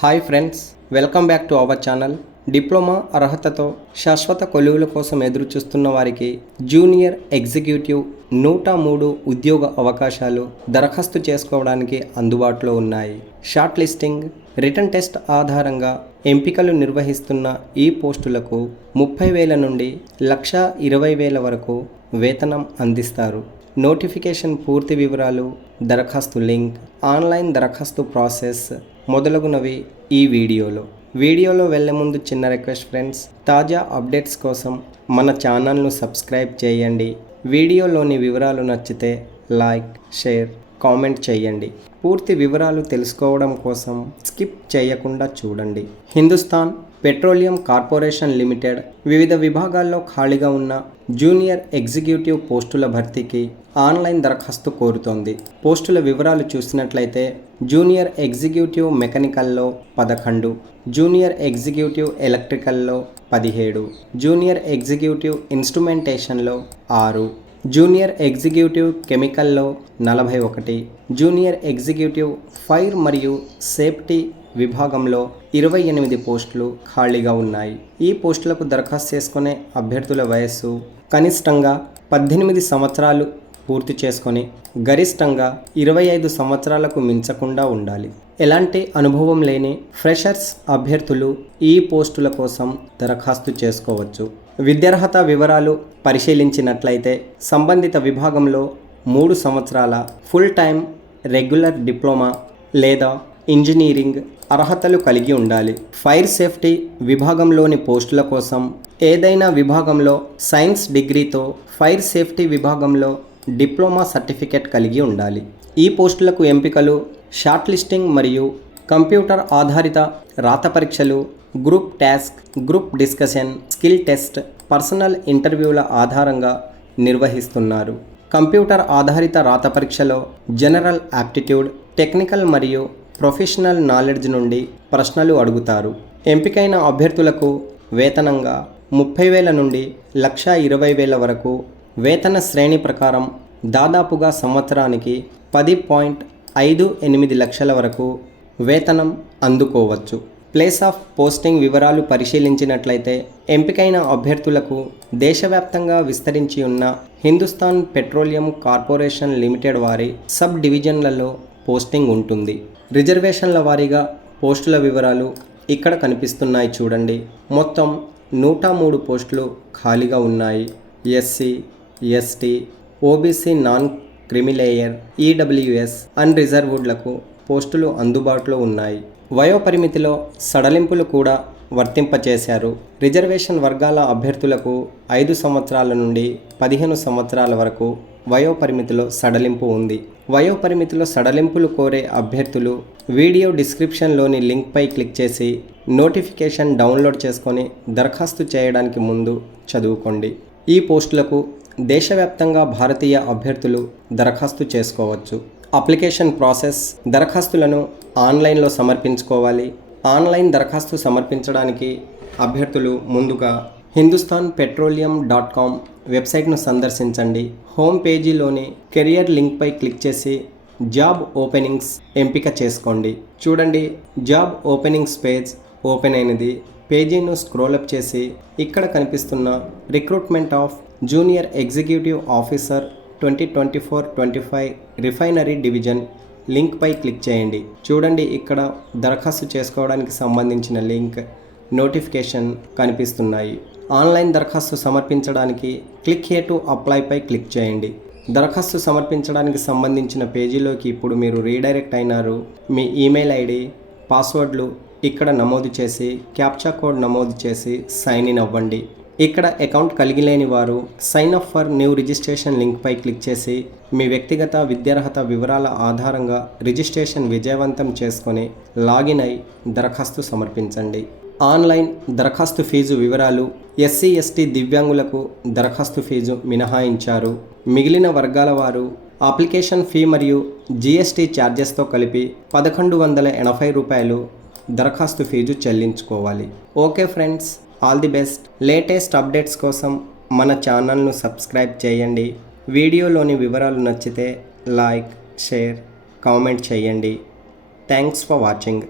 Hi friends, welcome back to our channel. Diploma అర్హతతో శాశ్వత కొలువుల కోసం ఎదురుచూస్తున్న వారికి జూనియర్ ఎగ్జిక్యూటివ్ 103 ఉద్యోగ అవకాశాలు దరఖాస్తు చేసుకోవడానికి అందుబాటులో ఉన్నాయి. షార్ట్ లిస్టింగ్, రిటన్ టెస్ట్ ఆధారంగా ఎంపికలు నిర్వహిస్తున్న ఈ పోస్టులకు 30,000 నుండి 1,20,000 వరకు వేతనం అందిస్తారు. నోటిఫికేషన్ పూర్తి వివరాలు, దరఖాస్తు లింక్, ఆన్లైన్ దరఖాస్తు ప్రాసెస్ మొదలగునవి ఈ వీడియోలో వెళ్ళే ముందు చిన్న రిక్వెస్ట్ ఫ్రెండ్స్, తాజా అప్డేట్స్ కోసం మన ఛానల్ను సబ్స్క్రైబ్ చేయండి. వీడియోలోని వివరాలు నచ్చితే లైక్, షేర్, కామెంట్ చేయండి. పూర్తి వివరాలు తెలుసుకోవడం కోసం స్కిప్ చేయకుండా చూడండి. హిందుస్థాన్ పెట్రోలియం కార్పొరేషన్ లిమిటెడ్ వివిధ విభాగాల్లో ఖాళీగా ఉన్న జూనియర్ ఎగ్జిక్యూటివ్ పోస్టుల భర్తీకి ఆన్లైన్ దరఖాస్తు కోరుతోంది. పోస్టుల వివరాలు చూసినట్లయితే జూనియర్ ఎగ్జిక్యూటివ్ మెకానికల్లో 11, జూనియర్ ఎగ్జిక్యూటివ్ ఎలక్ట్రికల్లో 17, జూనియర్ ఎగ్జిక్యూటివ్ ఇన్స్ట్రుమెంటేషన్లో 6, జూనియర్ ఎగ్జిక్యూటివ్ కెమికల్లో 41, జూనియర్ ఎగ్జిక్యూటివ్ ఫైర్ మరియు సేఫ్టీ విభాగంలో 28 పోస్టులు ఖాళీగా ఉన్నాయి. ఈ పోస్టులకు దరఖాస్తు చేసుకునే అభ్యర్థుల వయస్సు కనిష్టంగా 18 సంవత్సరాలు పూర్తి చేసుకొని గరిష్టంగా 25 సంవత్సరాలకు మించకుండా ఉండాలి. ఎలాంటి అనుభవం లేని ఫ్రెషర్స్ అభ్యర్థులు ఈ పోస్టుల కోసం దరఖాస్తు చేసుకోవచ్చు. విద్యార్హత వివరాలు పరిశీలించినట్లయితే సంబంధిత విభాగంలో 3 సంవత్సరాల ఫుల్ టైం రెగ్యులర్ డిప్లొమా లేదా ఇంజనీరింగ్ అర్హతలు కలిగి ఉండాలి. ఫైర్ సేఫ్టీ విభాగంలోని పోస్టుల కోసం ఏదైనా విభాగంలో సైన్స్ డిగ్రీతో ఫైర్ సేఫ్టీ విభాగంలో డిప్లొమా సర్టిఫికేట్ కలిగి ఉండాలి. ఈ పోస్టులకు ఎంపికలు షార్ట్ లిస్టింగ్ మరియు కంప్యూటర్ ఆధారిత రాత పరీక్షలు, group task, group discussion, skill test, personal ఇంటర్వ్యూల ఆధారంగా నిర్వహిస్తున్నారు. కంప్యూటర్ ఆధారిత రాత పరీక్షలో జనరల్ యాప్టిట్యూడ్, టెక్నికల్ మరియు ప్రొఫెషనల్ నాలెడ్జ్ నుండి ప్రశ్నలు అడుగుతారు. ఎంపికైన అభ్యర్థులకు వేతనంగా 30,000 నుండి 1,20,000 వరకు, వేతన శ్రేణి ప్రకారం దాదాపుగా సంవత్సరానికి 10.58 లక్షల వరకు వేతనం అందుకోవచ్చు. ప్లేస్ ఆఫ్ పోస్టింగ్ వివరాలు పరిశీలించినట్లయితే ఎంపికైన అభ్యర్థులకు దేశవ్యాప్తంగా విస్తరించి ఉన్న హిందుస్థాన్ పెట్రోలియం కార్పొరేషన్ లిమిటెడ్ వారి సబ్ డివిజన్లలో పోస్టింగ్ ఉంటుంది. రిజర్వేషన్ల వారీగా పోస్టుల వివరాలు ఇక్కడ కనిపిస్తున్నాయి చూడండి. మొత్తం 103 పోస్టులు ఖాళీగా ఉన్నాయి. SC, ST, OBC, non creamy layer, EWS, అన్రిజర్వ్డ్లకు పోస్టులు అందుబాటులో ఉన్నాయి. వయోపరిమితిలో సడలింపులు కూడా వర్తింపచేశారు. రిజర్వేషన్ వర్గాల అభ్యర్థులకు 5 సంవత్సరాల నుండి 15 సంవత్సరాల వరకు వయోపరిమితిలో సడలింపు ఉంది. వయోపరిమితిలో సడలింపులు కోరే అభ్యర్థులు వీడియో డిస్క్రిప్షన్లోని లింక్పై క్లిక్ చేసి నోటిఫికేషన్ డౌన్లోడ్ చేసుకొని దరఖాస్తు చేయడానికి ముందు చదువుకోండి. ఈ పోస్టులకు దేశవ్యాప్తంగా భారతీయ అభ్యర్థులు దరఖాస్తు చేసుకోవచ్చు. అప్లికేషన్ ప్రాసెస్: దరఖాస్తులను ఆన్లైన్లో సమర్పించుకోవాలి. ఆన్లైన్ దరఖాస్తు సమర్పించడానికి అభ్యర్థులు ముందుగా hindusthanpetroleum.com వెబ్సైట్ను సందర్శించండి. హోమ్ పేజీలోని కెరియర్ లింక్పై క్లిక్ చేసి జాబ్ ఓపెనింగ్స్ ఎంపిక చేసుకోండి. చూడండి, జాబ్ ఓపెనింగ్స్ పేజ్ ఓపెన్ అయినది. పేజీను స్క్రోలప్ చేసి ఇక్కడ కనిపిస్తున్న recruitment of junior executive officer 2024-25 refinery division లింక్పై క్లిక్ చేయండి. చూడండి, ఇక్కడ దరఖాస్తు చేసుకోవడానికి సంబంధించిన లింక్, నోటిఫికేషన్ కనిపిస్తున్నాయి. ఆన్లైన్ దరఖాస్తు సమర్పించడానికి క్లిక్ హియర్ టు అప్లైపై క్లిక్ చేయండి. దరఖాస్తు సమర్పించడానికి సంబంధించిన పేజీలోకి ఇప్పుడు మీరు రీడైరెక్ట్ అయినారు. మీ ఈమెయిల్ ఐడి, పాస్వర్డ్లు ఇక్కడ నమోదు చేసి క్యాప్చా కోడ్ నమోదు చేసి సైన్ ఇన్ అవ్వండి. ఇక్కడ అకౌంట్ కలిగి లేని వారు sign up for new registration లింక్పై క్లిక్ చేసి మీ వ్యక్తిగత విద్యార్హత వివరాల ఆధారంగా రిజిస్ట్రేషన్ విజయవంతం చేసుకొని లాగిన్ అయి దరఖాస్తు సమర్పించండి. ఆన్లైన్ దరఖాస్తు ఫీజు వివరాలు: ఎస్సీ, ఎస్టీ, దివ్యాంగులకు దరఖాస్తు ఫీజు మినహాయించారు. మిగిలిన వర్గాల వారు అప్లికేషన్ ఫీ మరియు జీఎస్టీ ఛార్జెస్తో కలిపి 1,180 రూపాయలు దరఖాస్తు ఫీజు చెల్లించుకోవాలి. Okay friends, all the best. Latest updates కోసం మన ఛానల్ను సబ్స్క్రైబ్ చేయండి. వీడియోలోని వివరాలు నచ్చితే లైక్, షేర్, కామెంట్ చేయండి. Thanks for watching.